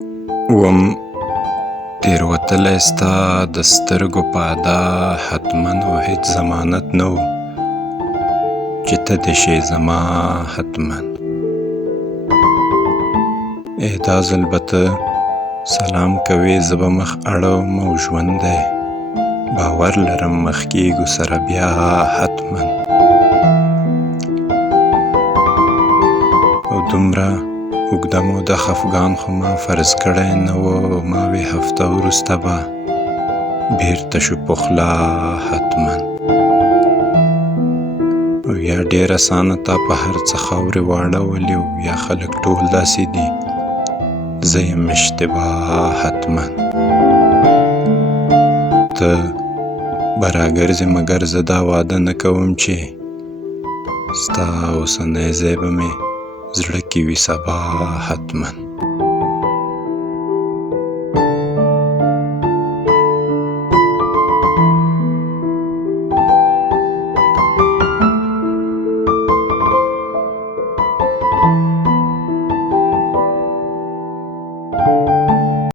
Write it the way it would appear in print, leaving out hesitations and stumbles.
وم تېروتلی ستا د سترګو په ادا حتماً او هېڅ ضمانت نه و چې ته دې شې زما حتماً. دا ځل به ته سلام کوې زه به مخ اړوم او ژوند دی باور لرم مخ کېږو سره بیا حتماً. او دومره اوږده موده خفګان خو ما فرض کړی نه و، ما وې هفته وروسته به بېرته شو پخلا حتماً. او یا ډېر اسانه تا په هر څه خاورې واړولې او یا خلک ټول داسې دي زه یم اشتباه حتماً. ته به راګرځې مګر زه دا وعده نه کوم چې ستا اوسنی ځای به مې زړه کې وي سبا حتماً.